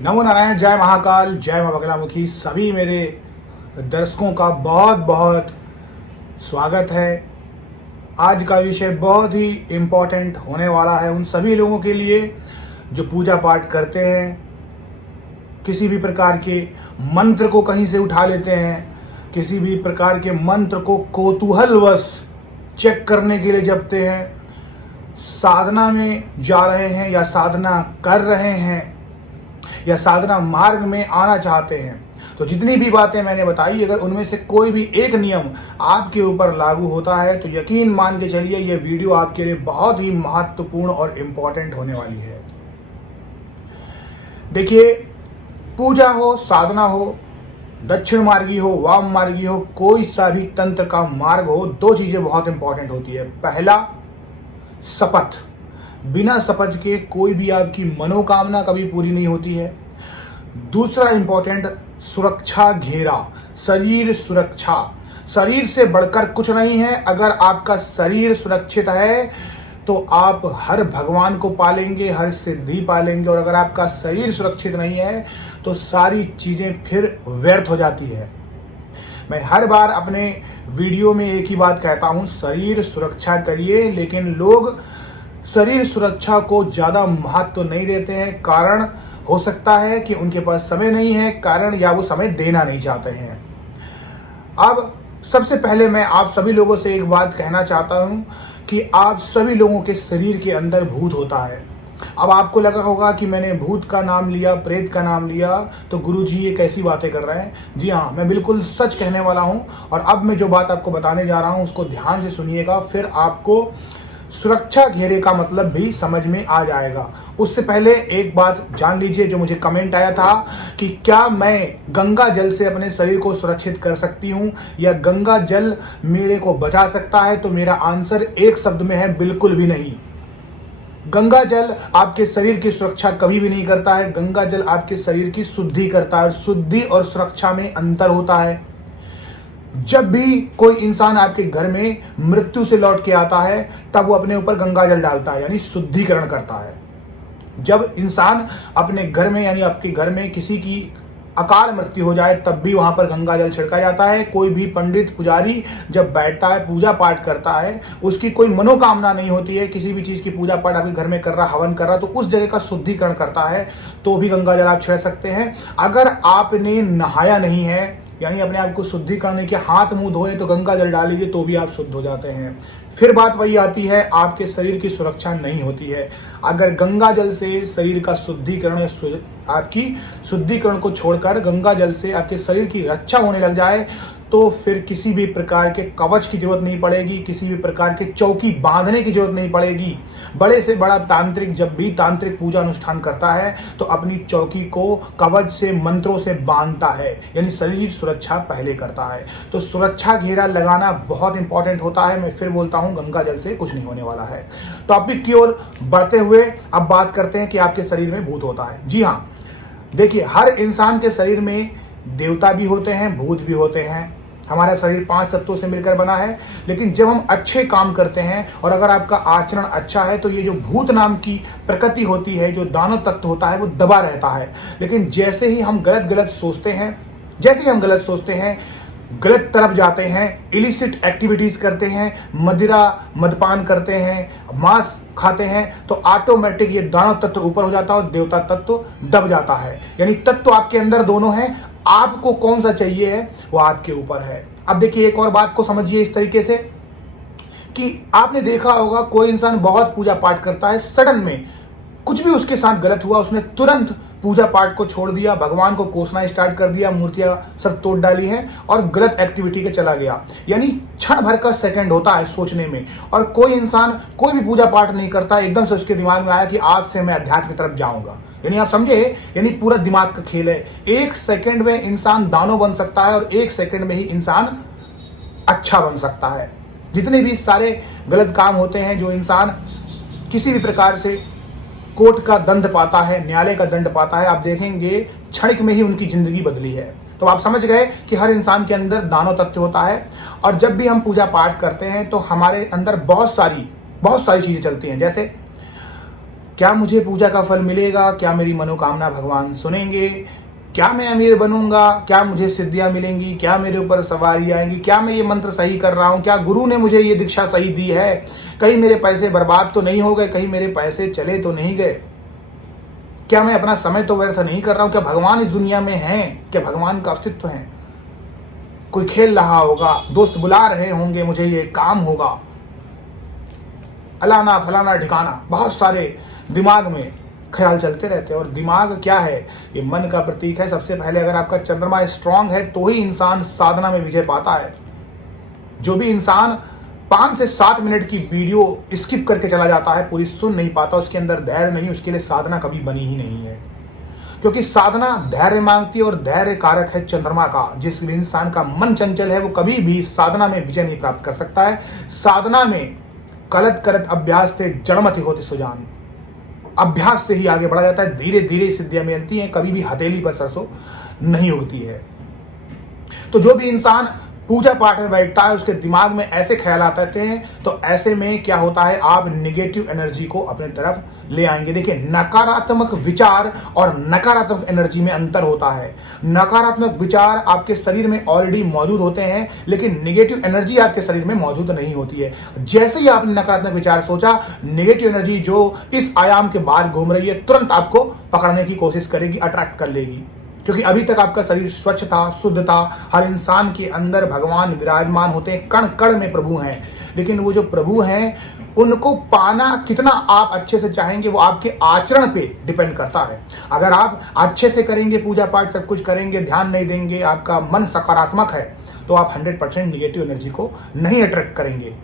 नमो नारायण, जय महाकाल, जय मां बगलामुखी। सभी मेरे दर्शकों का बहुत बहुत स्वागत है। आज का विषय बहुत ही इम्पोर्टेंट होने वाला है उन सभी लोगों के लिए जो पूजा पाठ करते हैं, किसी भी प्रकार के मंत्र को कहीं से उठा लेते हैं, किसी भी प्रकार के मंत्र को कौतूहलवश चेक करने के लिए जपते हैं, साधना में जा रहे हैं या साधना कर रहे हैं या साधना मार्ग में आना चाहते हैं। तो जितनी भी बातें मैंने बताई, अगर उनमें से कोई भी एक नियम आपके ऊपर लागू होता है तो यकीन मान के चलिए ये वीडियो आपके लिए बहुत ही महत्वपूर्ण और इम्पोर्टेंट होने वाली है। देखिए, पूजा हो, साधना हो, दक्षिण मार्गी हो, वाम मार्गी हो, कोई सा भी तंत्र का मार्ग हो, दो चीजें बहुत इंपॉर्टेंट होती है। पहला, शपथ। बिना शपथ के कोई भी आपकी मनोकामना कभी पूरी नहीं होती है। दूसरा इंपॉर्टेंट, सुरक्षा घेरा, शरीर सुरक्षा। शरीर से बढ़कर कुछ नहीं है। अगर आपका शरीर सुरक्षित है तो आप हर भगवान को पालेंगे, हर सिद्धि पालेंगे। और अगर आपका शरीर सुरक्षित नहीं है तो सारी चीजें फिर व्यर्थ हो जाती है। मैं हर बार अपने वीडियो में एक ही बात कहता हूं, शरीर सुरक्षा करिए, लेकिन लोग शरीर सुरक्षा को ज़्यादा महत्व नहीं देते हैं। कारण हो सकता है कि उनके पास समय नहीं है, कारण या वो समय देना नहीं चाहते हैं। अब सबसे पहले मैं आप सभी लोगों से एक बात कहना चाहता हूं कि आप सभी लोगों के शरीर के अंदर भूत होता है। अब आपको लगा होगा कि मैंने भूत का नाम लिया, प्रेत का नाम लिया, तो गुरुजी ये कैसी बातें कर रहे हैं। जी हाँ, मैं बिल्कुल सच कहने वाला हूं। और अब मैं जो बात आपको बताने जा रहा हूं उसको ध्यान से सुनिएगा, फिर आपको सुरक्षा घेरे का मतलब भी समझ में आ जाएगा। उससे पहले एक बात जान लीजिए, जो मुझे कमेंट आया था कि क्या मैं गंगा जल से अपने शरीर को सुरक्षित कर सकती हूँ या गंगा जल मेरे को बचा सकता है, तो मेरा आंसर एक शब्द में है, बिल्कुल भी नहीं। गंगा जल आपके शरीर की सुरक्षा कभी भी नहीं करता है। गंगा जल आपके शरीर की शुद्धि करता है। शुद्धि और सुरक्षा में अंतर होता है। जब भी कोई इंसान आपके घर में मृत्यु से लौट के आता है तब वो अपने ऊपर गंगा जल डालता है, यानी शुद्धिकरण करता है। जब इंसान अपने घर में यानी आपके घर में किसी की अकाल मृत्यु हो जाए तब भी वहां पर गंगा जल छिड़का जाता है। कोई भी पंडित पुजारी जब बैठता है, पूजा पाठ करता है, उसकी कोई मनोकामना नहीं होती है, किसी भी चीज की पूजा पाठ आपके घर में कर रहा, हवन कर रहा, तो उस जगह का शुद्धिकरण करता है, तो भी गंगा जल आप छिड़क सकते हैं। अगर आपने नहाया नहीं है, यानी अपने आप को शुद्धि करने के हाथ मुंह धोए, तो गंगा जल डाल लीजिए तो भी आप शुद्ध हो जाते हैं। फिर बात वही आती है, आपके शरीर की सुरक्षा नहीं होती है। अगर गंगा जल से शरीर का शुद्धिकरण, आपकी शुद्धिकरण को छोड़कर गंगा जल से आपके शरीर की रक्षा होने लग जाए तो फिर किसी भी प्रकार के कवच की जरूरत नहीं पड़ेगी, किसी भी प्रकार के चौकी बांधने की जरूरत नहीं पड़ेगी। बड़े से बड़ा तांत्रिक जब भी तांत्रिक पूजा अनुष्ठान करता है तो अपनी चौकी को कवच से, मंत्रों से बांधता है, यानी शरीर सुरक्षा पहले करता है। तो सुरक्षा घेरा लगाना बहुत इंपॉर्टेंट होता है। मैं फिर बोलता हूं, गंगा जल से कुछ नहीं होने वाला है। टॉपिक की ओर बढ़ते हुए अब बात करते हैं कि आपके शरीर में भूत होता है। जी हाँ, देखिए, हर इंसान के शरीर में देवता भी होते हैं, भूत भी होते हैं। हमारा शरीर 5 तत्वों से मिलकर बना है, लेकिन जब हम अच्छे काम करते हैं और अगर आपका आचरण अच्छा है तो ये जो भूत नाम की प्रकृति होती है, जो दानव तत्व होता है, वो दबा रहता है। लेकिन जैसे ही हम गलत सोचते हैं, गलत तरफ जाते हैं, इलिसिट एक्टिविटीज करते हैं, मदिरा मदपान करते हैं, मांस खाते हैं, तो ऑटोमेटिक ये दानव तत्व ऊपर हो जाता है और देवता तत्व दब जाता है। यानी तत्व आपके अंदर दोनों हैं, आपको कौन सा चाहिए है वो आपके ऊपर है। अब देखिए, एक और बात को समझिए इस तरीके से कि आपने देखा होगा कोई इंसान बहुत पूजा पाठ करता है, सडन में कुछ भी उसके साथ गलत हुआ, उसने तुरंत पूजा पाठ को छोड़ दिया, भगवान को कोसना स्टार्ट कर दिया, मूर्तियां सब तोड़ डाली हैं और गलत एक्टिविटी के चला गया। यानी क्षण भर का सेकंड होता है सोचने में। और कोई इंसान कोई भी पूजा पाठ नहीं करता, एकदम से उसके दिमाग में आया कि आज से मैं अध्यात्म की तरफ जाऊंगा, यानी आप समझे, यानी पूरा दिमाग का खेल है। एक सेकंड में इंसान दानव बन सकता है और एक सेकंड में ही इंसान अच्छा बन सकता है। जितने भी सारे गलत काम होते हैं, जो इंसान किसी भी प्रकार से कोर्ट का दंड पाता है, न्यायालय का दंड पाता है, आप देखेंगे क्षणिक में ही उनकी जिंदगी बदली है। तो आप समझ गए कि हर इंसान के अंदर दानव तत्व होता है। और जब भी हम पूजा पाठ करते हैं तो हमारे अंदर बहुत सारी चीजें चलती हैं। जैसे क्या मुझे पूजा का फल मिलेगा? क्या मेरी मनोकामना भगवान सुनेंगे? क्या मैं अमीर बनूंगा? क्या मुझे सिद्धियां मिलेंगी? क्या मेरे ऊपर सवारी आएंगी? क्या मैं ये मंत्र सही कर रहा हूं? क्या गुरु ने मुझे ये दीक्षा सही दी है? कहीं मेरे पैसे बर्बाद तो नहीं हो गए? कहीं मेरे पैसे चले तो नहीं गए? क्या मैं अपना समय तो व्यर्थ नहीं कर रहा हूं? क्या भगवान इस दुनिया में हैं? क्या भगवान का अस्तित्व है? कोई खेल रहा होगा, दोस्त बुला रहे होंगे, मुझे ये काम होगा, अलाना फलाना ठिकाना, बहुत सारे दिमाग में ख्याल चलते रहते हैं। और दिमाग क्या है? ये मन का प्रतीक है। सबसे पहले अगर आपका चंद्रमा स्ट्रांग है तो ही इंसान साधना में विजय पाता है। जो भी इंसान 5 से 7 मिनट की वीडियो स्किप करके चला जाता है, पूरी सुन नहीं पाता, उसके अंदर धैर्य नहीं, उसके लिए साधना कभी बनी ही नहीं है। क्योंकि साधना धैर्य मांगती है और धैर्य कारक है चंद्रमा का। जिस इंसान का मन चंचल है वो कभी भी साधना में विजय नहीं प्राप्त कर सकता है। साधना में कलत करत अभ्यास से जड़मति होती सुजान, अभ्यास से ही आगे बढ़ा जाता है। धीरे धीरे सिद्धियां मिलती हैं, कभी भी हथेली पर सरसों नहीं उगती है। तो जो भी इंसान पूजा पाठ में बैठता है उसके दिमाग में ऐसे ख्याल आते हैं, तो ऐसे में क्या होता है, आप निगेटिव एनर्जी को अपने तरफ ले आएंगे। देखिए, नकारात्मक विचार और नकारात्मक एनर्जी में अंतर होता है। नकारात्मक विचार आपके शरीर में ऑलरेडी मौजूद होते हैं, लेकिन निगेटिव एनर्जी आपके शरीर में मौजूद नहीं होती है। जैसे ही आपने नकारात्मक विचार सोचा, निगेटिव एनर्जी जो इस आयाम के बाहर घूम रही है तुरंत आपको पकड़ने की कोशिश करेगी, अट्रैक्ट कर लेगी। क्योंकि अभी तक आपका शरीर स्वच्छ था, शुद्ध था। हर इंसान के अंदर भगवान विराजमान होते हैं, कण कण में प्रभु हैं। लेकिन वो जो प्रभु हैं उनको पाना कितना आप अच्छे से चाहेंगे वो आपके आचरण पे डिपेंड करता है। अगर आप अच्छे से करेंगे, पूजा पाठ सब कुछ करेंगे, ध्यान नहीं देंगे, आपका मन सकारात्मक है, तो आप 100% निगेटिव एनर्जी को नहीं अट्रैक्ट करेंगे।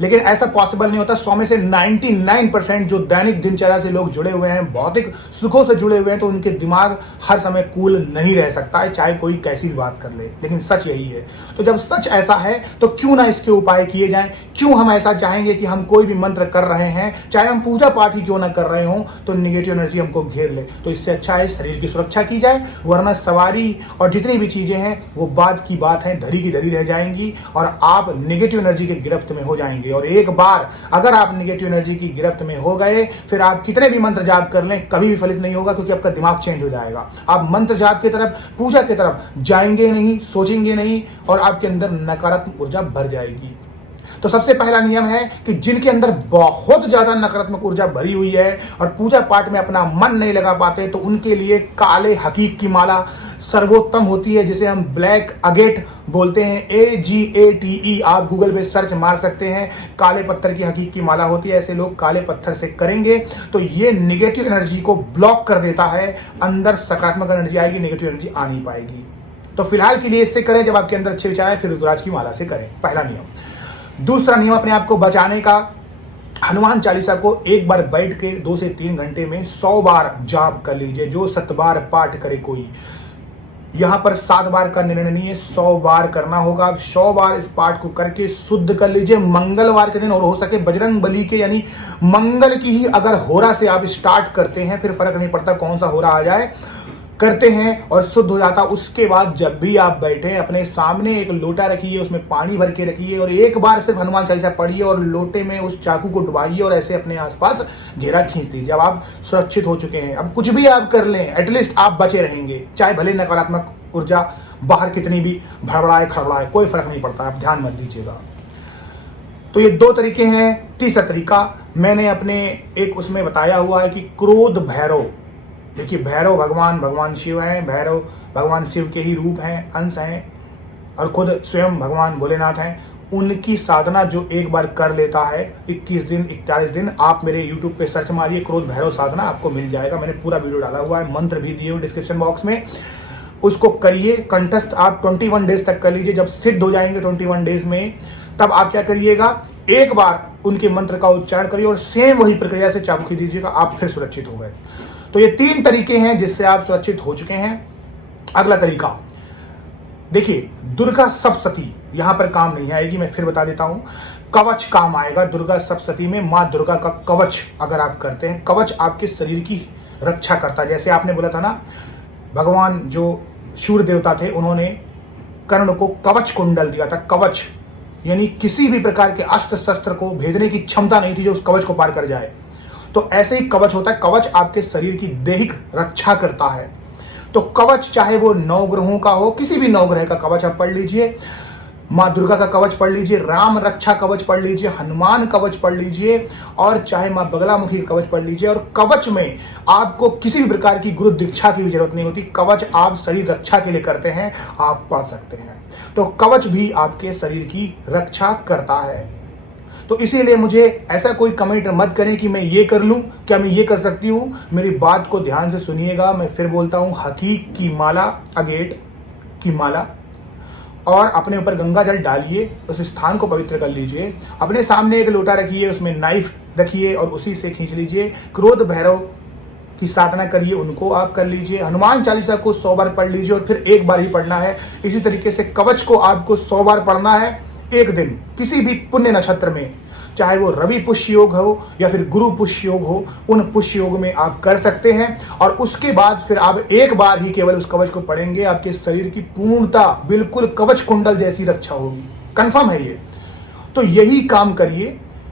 लेकिन ऐसा पॉसिबल नहीं होता। 100 में से 99% जो दैनिक दिनचर्या से लोग जुड़े हुए हैं, भौतिक सुखों से जुड़े हुए हैं, तो उनके दिमाग हर समय कूल नहीं रह सकता है, चाहे कोई कैसी भी बात कर ले। लेकिन सच यही है। तो जब सच ऐसा है तो क्यों ना इसके उपाय किए जाएं। क्यों हम ऐसा चाहेंगे कि हम कोई भी मंत्र कर रहे हैं, चाहे हम पूजा पाठ ही क्यों ना कर रहे हों, तो निगेटिव एनर्जी हमको घेर ले। तो इससे अच्छा है शरीर की सुरक्षा की जाए, वरना सवारी और जितनी भी चीजें हैं वो बाद की बात है, धरी की धरी रह जाएंगी और आप निगेटिव एनर्जी के गिरफ्त में हो जाएंगे। और एक बार अगर आप नेगेटिव एनर्जी की गिरफ्त में हो गए, फिर आप कितने भी मंत्र जाप कर लें कभी भी फलित नहीं होगा, क्योंकि आपका दिमाग चेंज हो जाएगा। आप मंत्र जाप की तरफ, पूजा की तरफ जाएंगे नहीं, सोचेंगे नहीं, और आपके अंदर नकारात्मक ऊर्जा भर जाएगी। तो सबसे पहला नियम है कि जिनके अंदर बहुत ज्यादा नकारात्मक ऊर्जा भरी हुई है और पूजा पाठ में अपना मन नहीं लगा पाते, तो उनके लिए काले हकीक की माला सर्वोत्तम होती है, जिसे हम ब्लैक अगेट बोलते हैं, AGATE। आप गूगल पे सर्च मार सकते हैं। काले पत्थर की हकीक की माला होती है। ऐसे लोग काले पत्थर से करेंगे तो ये निगेटिव एनर्जी को ब्लॉक कर देता है, अंदर सकारात्मक एनर्जी आएगी, निगेटिव एनर्जी आ नहीं पाएगी। तो फिलहाल के लिए इससे करें, जब आपके अंदर अच्छे विचार आए फिर रुद्राक्ष की माला से करें, पहला नियम। दूसरा नियम अपने आप को बचाने का, हनुमान चालीसा को एक बार बैठ के 2 से 3 घंटे में 100 बार जाप कर लीजिए। जो 7 बार पाठ करे कोई, यहां पर 7 बार का निर्णय नहीं है, 100 बार करना होगा। 100 बार इस पाठ को करके शुद्ध कर लीजिए मंगलवार के दिन, और हो सके बजरंग बली के यानी मंगल की ही अगर होरा से आप स्टार्ट करते हैं, फिर फर्क नहीं पड़ता कौन सा होरा आ जाए, करते हैं और शुद्ध हो जाता। उसके बाद जब भी आप बैठे, अपने सामने एक लोटा रखिए, उसमें पानी भर के रखिए और एक बार सिर्फ हनुमान चालीसा पढ़िए और लोटे में उस चाकू को डुबाइए और ऐसे अपने आसपास घेरा खींच दीजिए। अब आप सुरक्षित हो चुके हैं। अब कुछ भी आप कर लें, एटलीस्ट आप बचे रहेंगे। चाहे भले नकारात्मक ऊर्जा बाहर कितनी भी भड़बड़ाए खड़बड़ाए, कोई फर्क नहीं पड़ता, आप ध्यान मत दीजिएगा। तो ये 2 तरीके हैं। तीसरा तरीका मैंने अपने एक उसमें बताया हुआ है कि क्रोध भैरव। देखिए, भैरव भगवान शिव हैं, भैरव भगवान शिव के ही रूप हैं, अंश हैं, और खुद स्वयं भगवान भोलेनाथ हैं। उनकी साधना जो एक बार कर लेता है 21 दिन 41 दिन, आप मेरे YouTube पे सर्च मारिए क्रोध भैरव साधना, आपको मिल जाएगा। मैंने पूरा वीडियो डाला हुआ है, मंत्र भी दिए हुए डिस्क्रिप्शन बॉक्स में। उसको करिए, कंठस्थ आप 21 डेज तक कर लीजिए। जब सिद्ध हो जाएंगे 21 डेज में, तब आप क्या करिएगा, एक बार उनके मंत्र का उच्चारण करिए और सेम वही प्रक्रिया से चाबू खींच दीजिएगा, आप फिर सुरक्षित हो गए। तो ये 3 तरीके हैं जिससे आप सुरक्षित हो चुके हैं। अगला तरीका देखिए, दुर्गा सप्तशती यहां पर काम नहीं आएगी, मैं फिर बता देता हूं। कवच काम आएगा दुर्गा सप्तशती में। माँ दुर्गा का कवच अगर आप करते हैं, कवच आपके शरीर की रक्षा करता है। जैसे आपने बोला था ना, भगवान जो सूर्य देवता थे उन्होंने कर्ण को कवच कुंडल दिया था। कवच यानी किसी भी प्रकार के अस्त्र शस्त्र को भेदने की क्षमता नहीं थी जो उस कवच को पार कर जाए। तो ऐसे ही कवच होता है। कवच आपके शरीर की दैहिक रक्षा करता है। तो कवच चाहे वो 9 ग्रहों का हो, किसी भी 9 ग्रह का कवच आप पढ़ लीजिए, माँ दुर्गा का कवच पढ़ लीजिए, राम रक्षा कवच पढ़ लीजिए, हनुमान कवच पढ़ लीजिए, और चाहे माँ बगलामुखी का कवच पढ़ लीजिए। और कवच में आपको किसी भी प्रकार की गुरु दीक्षा की भी जरूरत नहीं होती। कवच आप शरीर रक्षा के लिए करते हैं, आप पढ़ सकते हैं। तो कवच भी आपके शरीर की रक्षा करता है। तो इसीलिए मुझे ऐसा कोई कमेंट मत करें कि मैं ये कर लूं, क्या मैं ये कर सकती हूं। मेरी बात को ध्यान से सुनिएगा। मैं फिर बोलता हूं, हकीक की माला, अगेट की माला, और अपने ऊपर गंगा जल डालिए, उस स्थान को पवित्र कर लीजिए। अपने सामने एक लोटा रखिए, उसमें नाइफ रखिए और उसी से खींच लीजिए। क्रोध भैरव की साधना करिए, उनको आप कर लीजिए। हनुमान चालीसा को 100 बार पढ़ लीजिए और फिर एक बार ही पढ़ना है। इसी तरीके से कवच को आपको 100 बार पढ़ना है एक दिन, किसी भी पुण्य नक्षत्र में, चाहे वो रवि पुष्य योग हो या फिर गुरु पुष्य योग हो, उन पुष्य योग में आप कर सकते हैं। और उसके बाद फिर आप एक बार ही केवल उस कवच को पढ़ेंगे, आपके शरीर की पूर्णता बिल्कुल कवच कुंडल जैसी रक्षा होगी। कंफर्म है ये। तो यही काम करिए,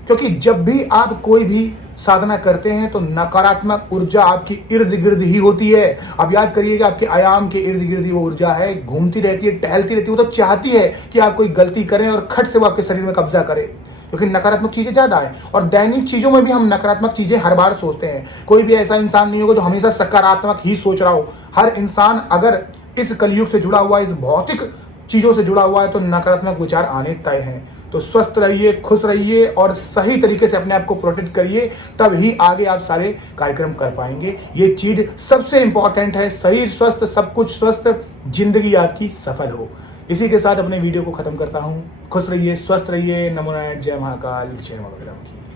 क्योंकि जब भी आप कोई भी साधना करते हैं तो नकारात्मक ऊर्जा आपकी इर्द गिर्द ही होती है। अब याद करिएगा, आपके आयाम के इर्द गिर्द वो ऊर्जा है, घूमती रहती है, टहलती रहती है। वो तो चाहती है कि आप कोई गलती करें और खट से वो आपके शरीर में कब्जा करे, क्योंकि नकारात्मक चीजें ज्यादा है। और दैनिक चीजों में भी हम नकारात्मक चीजें हर बार सोचते हैं। कोई भी ऐसा इंसान नहीं होगा जो हमेशा सकारात्मक ही सोच रहा हो। हर इंसान अगर इस कलयुग से जुड़ा हुआ है, इस भौतिक चीजों से जुड़ा हुआ है, तो नकारात्मक विचार आने तय हैं। तो स्वस्थ रहिए, खुश रहिए और सही तरीके से अपने आप को प्रोटेक्ट करिए, तब ही आगे आप सारे कार्यक्रम कर पाएंगे। ये चीज सबसे इंपॉर्टेंट है। शरीर स्वस्थ, सब कुछ स्वस्थ, जिंदगी आपकी सफल हो। इसी के साथ अपने वीडियो को खत्म करता हूँ। खुश रहिए, स्वस्थ रहिए। नमो नारायण, जय महाकाल, जय मां बगलामुखी।